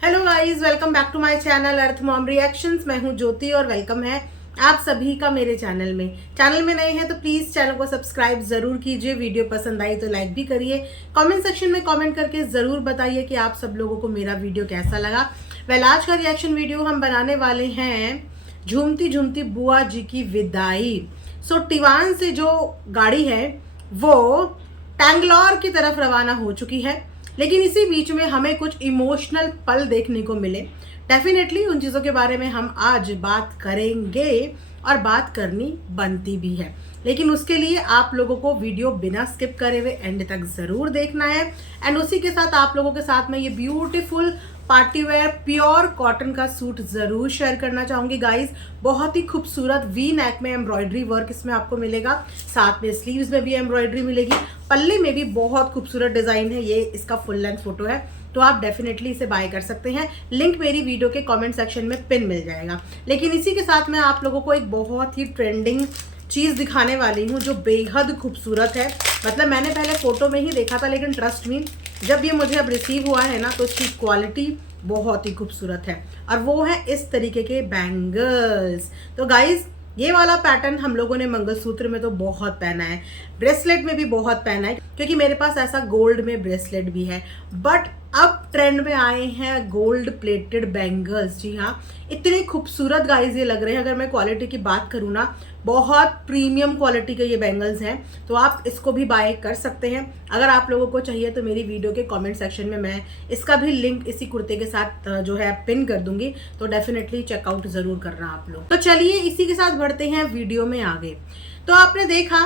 Hello guys, welcome back to my channel Earth Mom Reactions. मैं हूं ज्योति और welcome है आप सभी का मेरे चैनल में। चैनल में नए हैं तो प्लीज चैनल को सब्सक्राइब जरूर कीजिए। वीडियो पसंद आई तो लाइक भी करिए। कमेंट सेक्शन में कमेंट करके जरूर बताइए कि आप सब लोगों को मेरा वीडियो कैसा लगा। आज का रिएक्शन वीडियो हम बनाने वाले हैं झूमती झूमती बुआ जी की विदाई। टिवान से जो गाड़ी है वो टैंगलोर की तरफ रवाना हो चुकी है, लेकिन इसी बीच में हमें कुछ इमोशनल पल देखने को मिले। डेफिनेटली उन चीज़ों के बारे में हम आज बात करेंगे और बात करनी बनती भी है, लेकिन उसके लिए आप लोगों को वीडियो बिना स्किप करे हुए एंड तक ज़रूर देखना है। एंड उसी के साथ आप लोगों के साथ में ये beautiful party wear pure cotton का सूट ज़रूर शेयर करना चाहूँगी गाइज। बहुत ही खूबसूरत वी नेक में एम्ब्रॉयडरी वर्क इसमें आपको मिलेगा, साथ में स्लीव्स में भी एम्ब्रॉयडरी मिलेगी, पल्ले में भी बहुत खूबसूरत डिज़ाइन है। ये इसका फुल लेंथ फोटो है, तो आप डेफिनेटली इसे बाय कर सकते हैं। लिंक मेरी वीडियो के कमेंट सेक्शन में पिन मिल जाएगा। लेकिन इसी के साथ मैं आप लोगों को एक बहुत ही ट्रेंडिंग चीज़ दिखाने वाली हूँ जो बेहद खूबसूरत है। मतलब मैंने पहले फ़ोटो में ही देखा था, लेकिन ट्रस्ट मी जब ये मुझे अब रिसीव हुआ है ना तो इसकी क्वालिटी बहुत ही खूबसूरत है, और वो है इस तरीके के बैंगल्स। तो गाइज ये वाला पैटर्न हम लोगों ने मंगलसूत्र में तो बहुत पहना है, ब्रेसलेट में भी बहुत पहना है, क्योंकि मेरे पास ऐसा गोल्ड में ब्रेसलेट भी है। बट अब ट्रेंड में आए हैं गोल्ड प्लेटेड बैंगल्स। जी हाँ, इतने खूबसूरत गाइज ये लग रहे हैं। अगर मैं क्वालिटी की बात करूँ ना, बहुत प्रीमियम क्वालिटी के ये बैंगल्स हैं, तो आप इसको भी बाय कर सकते हैं। अगर आप लोगों को चाहिए तो मेरी वीडियो के कमेंट सेक्शन में मैं इसका भी लिंक इसी कुर्ते के साथ जो है पिन कर दूंगी, तो डेफिनेटली चेकआउट ज़रूर करना आप लोग। तो चलिए इसी के साथ बढ़ते हैं वीडियो में आगे। तो आपने देखा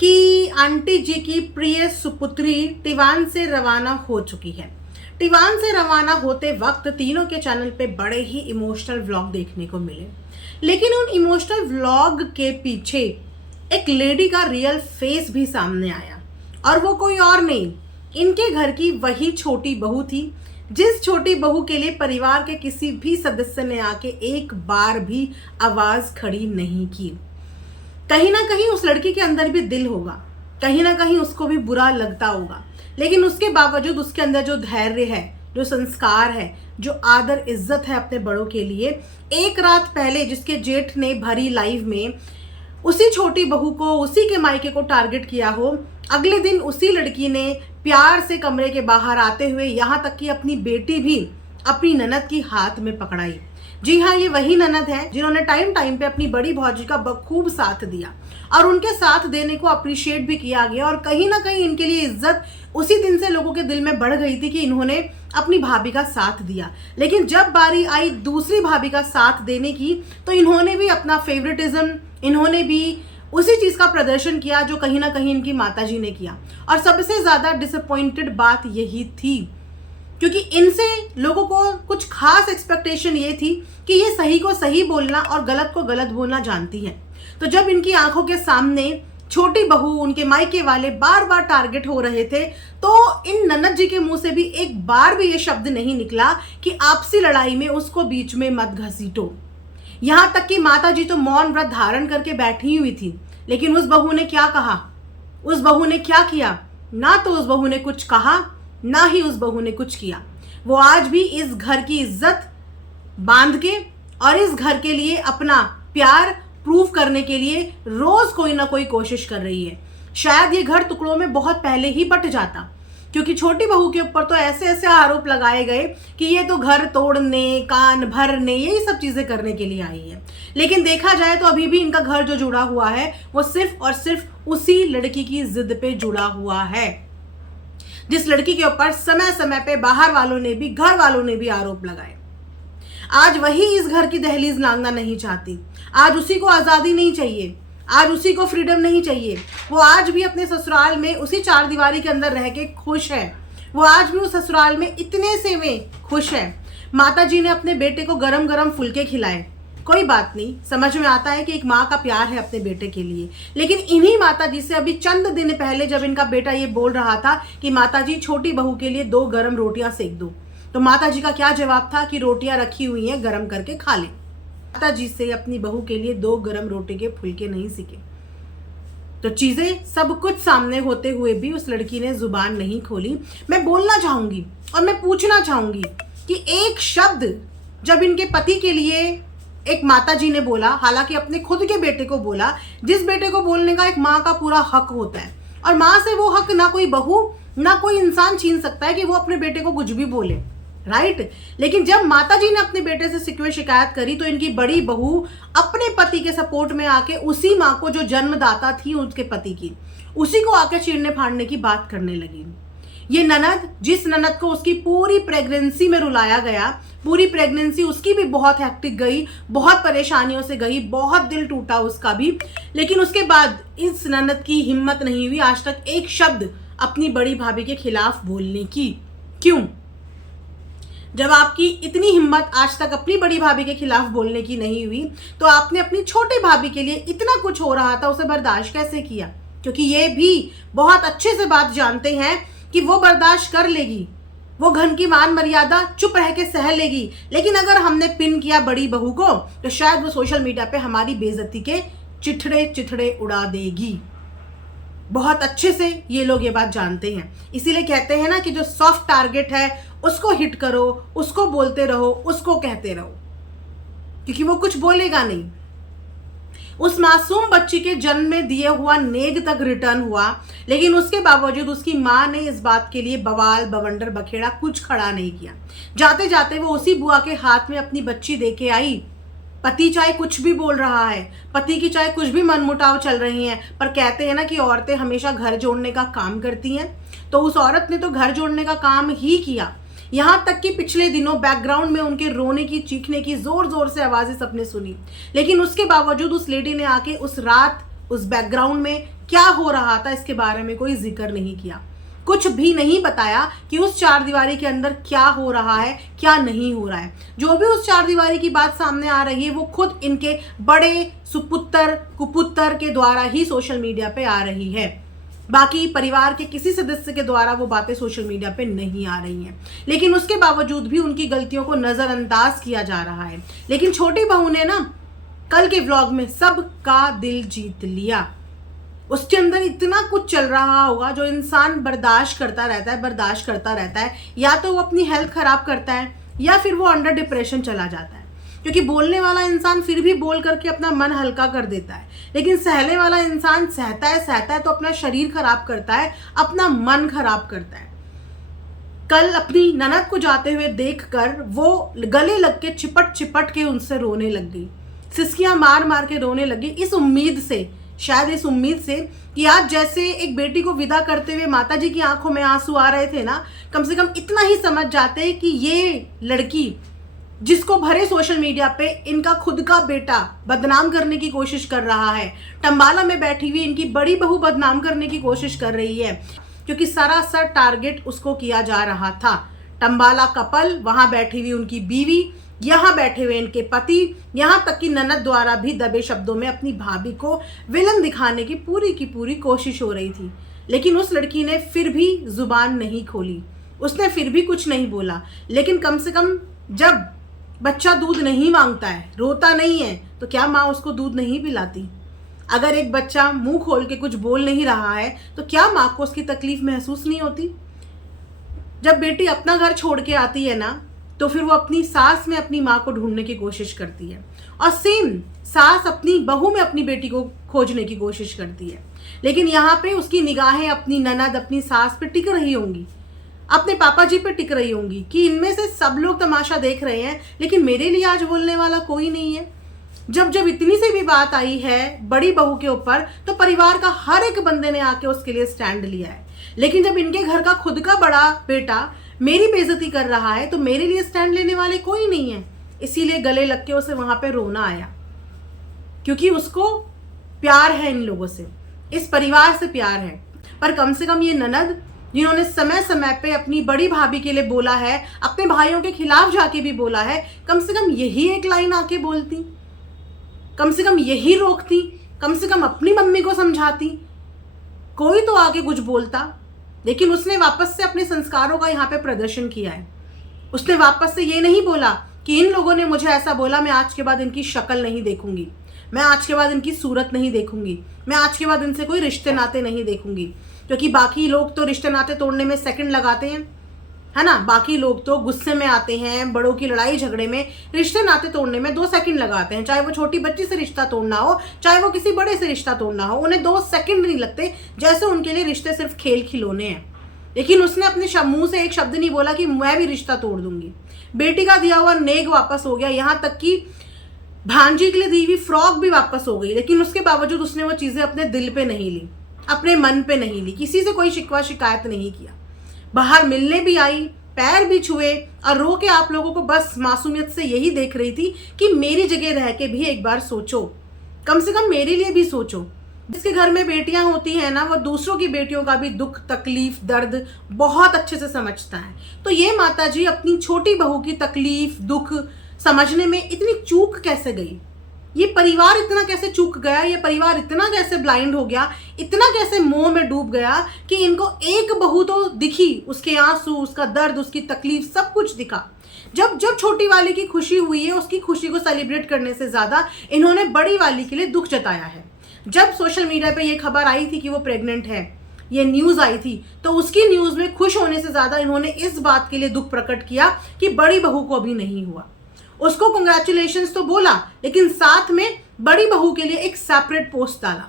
कि आंटी जी की प्रिय सुपुत्री टिवान से रवाना हो चुकी है। टिवान से रवाना होते वक्त तीनों के चैनल पे बड़े ही इमोशनल व्लॉग देखने को मिले, लेकिन उन इमोशनल व्लॉग के पीछे एक लेडी का रियल फेस भी सामने आया, और वो कोई और नहीं, इनके घर की वही छोटी बहू थी, जिस छोटी बहू के लिए परिवार के किसी भी सदस्य ने आके एक बार भी आवाज खड़ी नहीं की। कहीं ना कहीं उस लड़की के अंदर भी दिल होगा, कहीं ना कहीं उसको भी बुरा लगता होगा, लेकिन उसके बावजूद उसके अंदर जो धैर्य है, जो संस्कार है, जो आदर इज्जत है अपने बड़ों के लिए, एक रात पहले जिसके जेठ ने भरी लाइव में उसी छोटी बहू को, उसी के मायके को टारगेट किया हो, अगले दिन उसी लड़की ने प्यार से कमरे के बाहर आते हुए यहाँ तक कि अपनी बेटी भी अपनी ननद की हाथ में पकड़ाई। जी हाँ, ये वही ननद है जिन्होंने टाइम टाइम पे अपनी बड़ी भौजी का बखूब साथ दिया, और उनके साथ देने को अप्रिशिएट भी किया गया, और कहीं ना कहीं इनके लिए इज्जत उसी दिन से लोगों के दिल में बढ़ गई थी कि इन्होंने अपनी भाभी का साथ दिया। लेकिन जब बारी आई दूसरी भाभी का साथ देने की, तो इन्होंने भी अपना फेवरेटिज्म, इन्होंने भी उसी चीज का प्रदर्शन किया जो कहीं ना कहीं इनकी माताजी ने किया। और सबसे ज्यादा डिसअपॉइंटेड बात यही थी, क्योंकि इनसे लोगों को कुछ खास एक्सपेक्टेशन ये थी कि ये सही को सही बोलना और गलत को गलत बोलना जानती हैं। तो जब इनकी आंखों के सामने छोटी बहू, उनके मायके वाले बार बार टारगेट हो रहे थे, तो इन ननद जी के मुंह से भी एक बार भी ये शब्द नहीं निकला कि आपसी लड़ाई में उसको बीच में मत घसीटो। यहां तक कि माता जी तो मौन व्रत धारण करके बैठी हुई थी, लेकिन उस बहू ने क्या कहा, उस बहू ने क्या किया? ना तो उस बहू ने कुछ कहा, ना ही उस बहू ने कुछ किया। वो आज भी इस घर की इज्जत बांध के और इस घर के लिए अपना प्यार प्रूव करने के लिए रोज कोई ना कोई कोशिश कर रही है। शायद ये घर टुकड़ों में बहुत पहले ही बट जाता, क्योंकि छोटी बहू के ऊपर तो ऐसे ऐसे आरोप लगाए गए कि ये तो घर तोड़ने, कान भरने, यही सब चीजें करने के लिए आई है। लेकिन देखा जाए तो अभी भी इनका घर जो जुड़ा हुआ है वो सिर्फ और सिर्फ उसी लड़की की जिद पे जुड़ा हुआ है, जिस लड़की के ऊपर समय समय पे बाहर वालों ने भी, घर वालों ने भी आरोप लगाए। आज वही इस घर की दहलीज लांघना नहीं चाहती, आज उसी को आज़ादी नहीं चाहिए, आज उसी को फ्रीडम नहीं चाहिए। वो आज भी अपने ससुराल में उसी चार दीवारी के अंदर रह के खुश है, वो आज भी उस ससुराल में इतने से में खुश है। माता जी ने अपने बेटे को गरम गरम फुलके खिलाए, कोई बात नहीं, समझ में आता है कि एक माँ का प्यार है अपने बेटे के लिए। लेकिन इन्हीं माता जी से अभी चंद दिन पहले जब इनका बेटा ये बोल रहा था कि माता जी छोटी बहू के लिए 2 गरम रोटियां सेक दो, तो माता जी का क्या जवाब था कि रोटियां रखी हुई हैं, गरम करके खा ले। माता जी से अपनी बहू के लिए 2 गरम रोटी के फुलके नहीं सीखे। तो चीजें सब कुछ सामने होते हुए भी उस लड़की ने जुबान नहीं खोली। मैं बोलना चाहूंगी और मैं पूछना चाहूंगी कि एक शब्द जब इनके पति के लिए एक माता जी ने बोला, हालांकि अपने खुद के बेटे को बोला, जिस बेटे को बोलने का एक माँ का पूरा हक होता है, और माँ से वो हक ना कोई बहू ना कोई इंसान छीन सकता है कि वो अपने बेटे को कुछ भी बोले, राइट। लेकिन जब माता जी ने अपने बेटे से सिक्योर शिकायत करी तो इनकी बड़ी बहू अपने पति के सपोर्ट में आके उसी माँ को, जो जन्मदाता थी उसके पति की, उसी को आके चीरने फाड़ने की बात करने लगी। ये ननद, जिस ननद को उसकी पूरी प्रेगनेंसी में रुलाया गया, पूरी प्रेगनेंसी उसकी भी बहुत हेक्टिक गई, बहुत परेशानियों से गई, बहुत दिल टूटा उसका भी, लेकिन उसके बाद इस ननद की हिम्मत नहीं हुई आज तक एक शब्द अपनी बड़ी भाभी के खिलाफ बोलने की। क्यों? जब आपकी इतनी हिम्मत आज तक अपनी बड़ी भाभी के खिलाफ बोलने की नहीं हुई, तो आपने अपनी छोटी भाभी के लिए इतना कुछ हो रहा था उसे बर्दाश्त कैसे किया? क्योंकि ये भी बहुत अच्छे से बात जानते हैं कि वो बर्दाश्त कर लेगी, वो घन की मान मर्यादा चुप रह के सह लेगी, लेकिन अगर हमने पिन किया बड़ी बहू को तो शायद वो सोशल मीडिया पे हमारी बेइज्जती के चिथड़े चिथड़े उड़ा देगी। बहुत अच्छे से ये लोग ये बात जानते हैं, इसीलिए कहते हैं ना कि जो सॉफ्ट टारगेट है उसको हिट करो, उसको बोलते रहो, उसको कहते रहो, क्योंकि वो कुछ बोलेगा नहीं। उस मासूम बच्ची के जन्म में दिए हुआ नेग तक रिटर्न हुआ, लेकिन उसके बावजूद उसकी माँ ने इस बात के लिए बवाल बवंडर बखेड़ा कुछ खड़ा नहीं किया। जाते जाते वो उसी बुआ के हाथ में अपनी बच्ची दे के आई। पति चाहे कुछ भी बोल रहा है, पति की चाहे कुछ भी मनमुटाव चल रही हैं, पर कहते हैं ना कि औरतें हमेशा घर जोड़ने का काम करती हैं, तो उस औरत ने तो घर जोड़ने का काम ही किया। यहाँ तक कि पिछले दिनों बैकग्राउंड में उनके रोने की, चीखने की जोर जोर से आवाजें सबने सुनी, लेकिन उसके बावजूद उस लेडी ने आके उस रात उस बैकग्राउंड में क्या हो रहा था इसके बारे में कोई जिक्र नहीं किया, कुछ भी नहीं बताया कि उस चार दीवारी के अंदर क्या हो रहा है, क्या नहीं हो रहा है। जो भी उस चार दीवारी की बात सामने आ रही है वो खुद इनके बड़े सुपुत्र कुपुत्र के द्वारा ही सोशल मीडिया पे आ रही है, बाकी परिवार के किसी सदस्य के द्वारा वो बातें सोशल मीडिया पे नहीं आ रही हैं। लेकिन उसके बावजूद भी उनकी गलतियों को नज़रअंदाज किया जा रहा है। लेकिन छोटी बहू ने ना कल के व्लॉग में सबका दिल जीत लिया। उसके अंदर इतना कुछ चल रहा होगा जो इंसान बर्दाश्त करता रहता है, या तो वो अपनी हेल्थ खराब करता है या फिर वो अंडर डिप्रेशन चला जाता है, क्योंकि बोलने वाला इंसान फिर भी बोल करके अपना मन हल्का कर देता है, लेकिन सहने वाला इंसान सहता है तो अपना शरीर खराब करता है, अपना मन खराब करता है। कल अपनी ननद को जाते हुए देखकर वो गले लग के चिपट के उनसे रोने लग गई, सिसकियां मार मार के रोने लगी, इस उम्मीद से, शायद इस उम्मीद से कि आज जैसे एक बेटी को विदा करते हुए माता जी की आंखों में आंसू आ रहे थे ना, कम से कम इतना ही समझ जाते कि ये लड़की जिसको भरे सोशल मीडिया पे इनका खुद का बेटा बदनाम करने की कोशिश कर रहा है, टंबाला में बैठी हुई इनकी बड़ी बहू बदनाम करने की कोशिश कर रही है, क्योंकि सरासर टारगेट उसको किया जा रहा था। टंबाला कपल, वहां बैठी हुई उनकी बीवी, यहाँ बैठे हुए इनके पति, यहाँ तक कि ननद द्वारा भी दबे शब्दों में अपनी भाभी को विलन दिखाने की पूरी कोशिश हो रही थी। लेकिन उस लड़की ने फिर भी जुबान नहीं खोली, उसने फिर भी कुछ नहीं बोला। लेकिन कम से कम जब बच्चा दूध नहीं मांगता है, रोता नहीं है, तो क्या माँ उसको दूध नहीं पिलाती? अगर एक बच्चा मुंह खोल के कुछ बोल नहीं रहा है तो क्या माँ को उसकी तकलीफ महसूस नहीं होती? जब बेटी अपना घर छोड़ के आती है ना, तो फिर वो अपनी सास में अपनी माँ को ढूंढने की कोशिश करती है, और सेम सास अपनी बहू में अपनी बेटी को खोजने की कोशिश करती है। लेकिन यहाँ पे उसकी निगाहें अपनी ननद, अपनी सास पे टिक रही होंगी, अपने पापा जी पे टिक रही होंगी कि इनमें से सब लोग तमाशा देख रहे हैं, लेकिन मेरे लिए आज बोलने वाला कोई नहीं है। जब इतनी सी भी बात आई है बड़ी बहू के ऊपर, तो परिवार का हर एक बंदे ने आके उसके लिए स्टैंड लिया है। लेकिन जब इनके घर का खुद का बड़ा बेटा मेरी बेइज्जती कर रहा है, तो मेरे लिए स्टैंड लेने वाले कोई नहीं है। इसीलिए गले लग के उसे वहां पे रोना आया, क्योंकि उसको प्यार है इन लोगों से, इस परिवार से प्यार है। पर कम से कम ये ननद, जिन्होंने समय समय पे अपनी बड़ी भाभी के लिए बोला है, अपने भाइयों के खिलाफ जाके भी बोला है, कम से कम यही एक लाइन आके बोलती, कम से कम यही रोकती, कम से कम अपनी मम्मी को समझाती, कोई तो आगे कुछ बोलता। लेकिन उसने वापस से अपने संस्कारों का यहाँ पे प्रदर्शन किया है। उसने वापस से ये नहीं बोला कि इन लोगों ने मुझे ऐसा बोला, मैं आज के बाद इनकी शक्ल नहीं देखूंगी, मैं आज के बाद इनकी सूरत नहीं देखूंगी, मैं आज के बाद इनसे कोई रिश्ते नाते नहीं देखूंगी, क्योंकि बाकी लोग तो रिश्ते नाते तोड़ने में सेकंड लगाते हैं, है ना। बाकी लोग तो गुस्से में आते हैं, बड़ों की लड़ाई झगड़े में, रिश्ते नाते तोड़ने में 2 सेकंड लगाते हैं। चाहे वो छोटी बच्ची से रिश्ता तोड़ना हो, चाहे वो किसी बड़े से रिश्ता तोड़ना हो, उन्हें 2 सेकंड नहीं लगते, जैसे उनके लिए रिश्ते सिर्फ खेल खिलौने हैं। लेकिन उसने अपने मुंह से एक शब्द नहीं बोला कि मैं भी रिश्ता तोड़ दूंगी। बेटी का दिया हुआ नेग वापस हो गया, यहाँ तक कि भांजी के लिए दी हुई फ्रॉक भी वापस हो गई। लेकिन उसके बावजूद उसने वो चीजें अपने दिल पे नहीं ली, अपने मन पे नहीं ली, किसी से कोई शिकवा शिकायत नहीं किया। बाहर मिलने भी आई, पैर भी छुए और रो के आप लोगों को बस मासूमियत से यही देख रही थी कि मेरी जगह रह के भी एक बार सोचो, कम से कम मेरे लिए भी सोचो। जिसके घर में बेटियां होती हैं ना, वो दूसरों की बेटियों का भी दुख, तकलीफ, दर्द बहुत अच्छे से समझता है। तो ये माता जी अपनी छोटी बहू की तकलीफ, दुख समझने में इतनी चूक कैसे गई? ये परिवार इतना कैसे चूक गया? ये परिवार इतना कैसे ब्लाइंड हो गया? इतना कैसे मोह में डूब गया कि इनको एक बहू तो दिखी, उसके आंसू, उसका दर्द, उसकी तकलीफ, सब कुछ दिखा। जब जब छोटी वाली की खुशी हुई है, उसकी खुशी को सेलिब्रेट करने से ज्यादा इन्होंने बड़ी वाली के लिए दुख जताया है। जब सोशल मीडिया पे ये खबर आई थी कि वो प्रेग्नेंट है, ये न्यूज आई थी, तो उसकी न्यूज में खुश होने से ज्यादा इन्होंने इस बात के लिए दुख प्रकट किया कि बड़ी बहू को अभी नहीं हुआ। उसको कंग्रेचुलेशंस तो बोला, लेकिन साथ में बड़ी बहू के लिए एक सेपरेट पोस्ट डाला।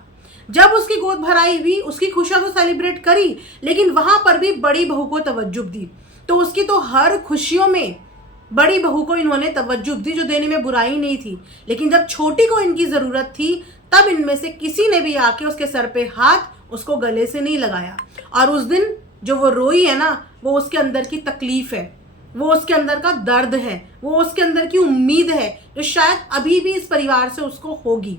जब उसकी गोद भराई हुई, उसकी खुशियां तो सेलिब्रेट करी, लेकिन वहां पर भी बड़ी बहू को तवज्जो दी। तो उसकी तो हर खुशियों में बड़ी बहू को इन्होंने तवज्जो दी, जो देने में बुराई नहीं थी। लेकिन जब छोटी को इनकी जरूरत थी, तब इनमें से किसी ने भी आके उसके सर पे हाथ, उसको गले से नहीं लगाया। और उस दिन जो वो रोई है ना, वो उसके अंदर की तकलीफ है, वो उसके अंदर का दर्द है, वो उसके अंदर की उम्मीद है, जो शायद अभी भी इस परिवार से उसको होगी।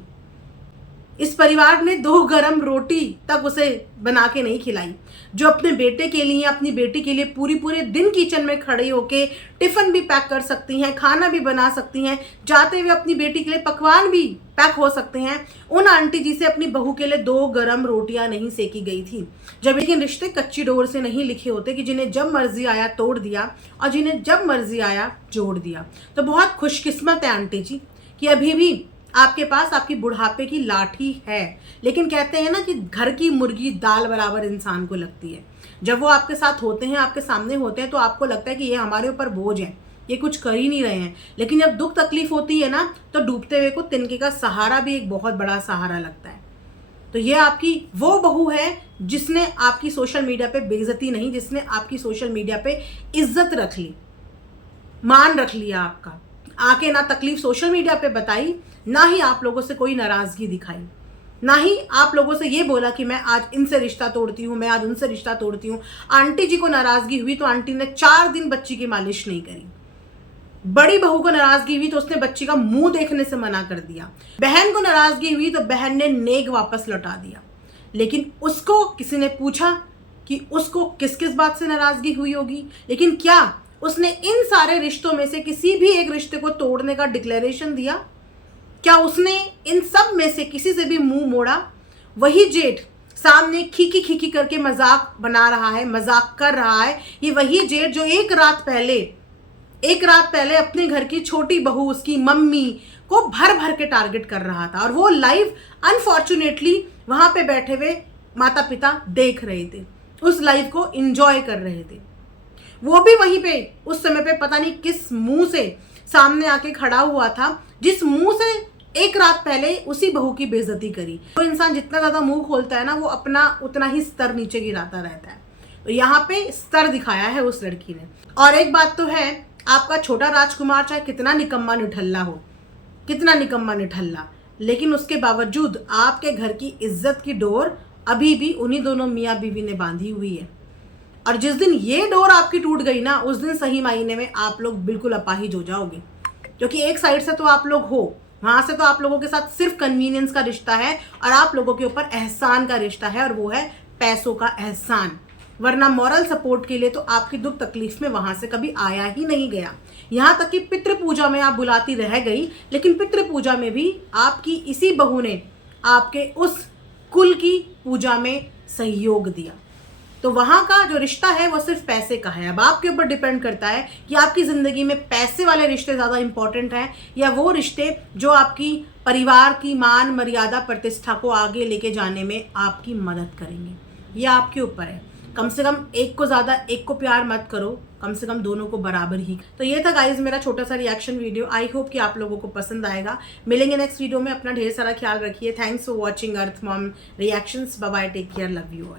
इस परिवार ने 2 गरम रोटी तक उसे बना के नहीं खिलाई। जो अपने बेटे के लिए, अपनी बेटी के लिए पूरे दिन किचन में खड़े होके टिफिन भी पैक कर सकती हैं, खाना भी बना सकती हैं, जाते हुए अपनी बेटी के लिए पकवान भी पैक हो सकते हैं, उन आंटी जी से अपनी बहू के लिए 2 गरम रोटियां नहीं सेकी गई थी। जब लेकिन रिश्ते कच्ची डोर से नहीं लिखे होते कि जिन्हें जब मर्जी आया तोड़ दिया और जिन्हें जब मर्जी आया जोड़ दिया। तो बहुत खुशकिस्मत है आंटी जी कि अभी भी आपके पास आपकी बुढ़ापे की लाठी है। लेकिन कहते हैं ना कि घर की मुर्गी दाल बराबर इंसान को लगती है। जब वो आपके साथ होते हैं, आपके सामने होते हैं, तो आपको लगता है कि ये हमारे ऊपर बोझ है, ये कुछ कर ही नहीं रहे हैं। लेकिन जब दुख तकलीफ होती है ना, तो डूबते हुए को तिनके का सहारा भी एक बहुत बड़ा सहारा लगता है। तो ये आपकी वो बहू है जिसने आपकी सोशल मीडिया पे बेइज्जती नहीं, जिसने आपकी सोशल मीडिया पे इज्जत रख ली, मान रख लिया आपका। आके ना तकलीफ सोशल मीडिया पे बताई, ना ही आप लोगों से कोई नाराजगी दिखाई, ना ही आप लोगों से ये बोला कि मैं आज इनसे रिश्ता तोड़ती हूँ, मैं आज उनसे रिश्ता तोड़ती हूँ। आंटी जी को नाराजगी हुई तो आंटी ने 4 दिन बच्ची की मालिश नहीं करी। बड़ी बहू को नाराजगी हुई तो उसने बच्ची का मुंह देखने से मना कर दिया। बहन को नाराजगी हुई तो बहन ने नेग वापस लौटा दिया। लेकिन उसको किसी ने पूछा कि उसको किस किस बात से नाराजगी हुई होगी, लेकिन क्या उसने इन सारे रिश्तों में से किसी भी एक रिश्ते को तोड़ने का डिक्लेरेशन दिया? क्या उसने इन सब में से किसी से भी मुंह मोड़ा? वही जेठ सामने खीखी खीखी करके मजाक बना रहा है, मजाक कर रहा है। ये वही जेठ जो एक रात पहले अपने घर की छोटी बहू, उसकी मम्मी को भर भर के टारगेट कर रहा था। और वो लाइव अनफॉर्चुनेटली वहां पे बैठे हुए माता पिता देख रहे थे, उस लाइव को एंजॉय कर रहे थे। वो भी वहीं पे उस समय पे पता नहीं किस मुंह से सामने आके खड़ा हुआ था, जिस मुंह से एक रात पहले उसी बहू की बेइज्जती करी। तो इंसान जितना ज्यादा मुंह खोलता है ना, वो अपना उतना ही स्तर नीचे गिराता रहता है। तो यहाँ पे स्तर दिखाया है उस लड़की ने। और एक बात तो है, आपका छोटा राजकुमार चाहे कितना निकम्मा निठल्ला हो, कितना निकम्मा निठल्ला, लेकिन उसके बावजूद आपके घर की इज्जत की डोर अभी भी उन्हीं दोनों मियाँ बीवी ने बांधी हुई है। और जिस दिन ये डोर आपकी टूट गई ना, उस दिन सही मायने में आप लोग बिल्कुल अपाहिज हो जाओगे। क्योंकि एक साइड से तो आप लोग हो, वहां से तो आप लोगों के साथ सिर्फ कन्वीनियंस का रिश्ता है और आप लोगों के ऊपर एहसान का रिश्ता है, और वो है पैसों का एहसान। वरना मॉरल सपोर्ट के लिए तो आपकी दुख तकलीफ में वहां से कभी आया ही नहीं गया। यहाँ तक कि पितृ पूजा में आप बुलाती रह गई, लेकिन पितृ पूजा में भी आपकी इसी बहू ने आपके उस कुल की पूजा में सहयोग दिया। तो वहां का जो रिश्ता है वो सिर्फ पैसे का है। अब आपके ऊपर डिपेंड करता है कि आपकी जिंदगी में पैसे वाले रिश्ते ज्यादा इंपॉर्टेंट हैं या वो रिश्ते जो आपकी परिवार की मान मर्यादा प्रतिष्ठा को आगे लेके जाने में आपकी मदद करेंगे। ये आपके ऊपर है। कम से कम एक को ज्यादा एक को प्यार मत करो, कम से कम दोनों को बराबर ही। तो ये था गाइज मेरा छोटा सा रिएक्शन वीडियो। आई होप कि आप लोगों को पसंद आएगा। मिलेंगे नेक्स्ट वीडियो में। अपना ढेर सारा ख्याल रखिए। Thanks for watching Earth Mom Reactions. Bye bye, take care, love you all.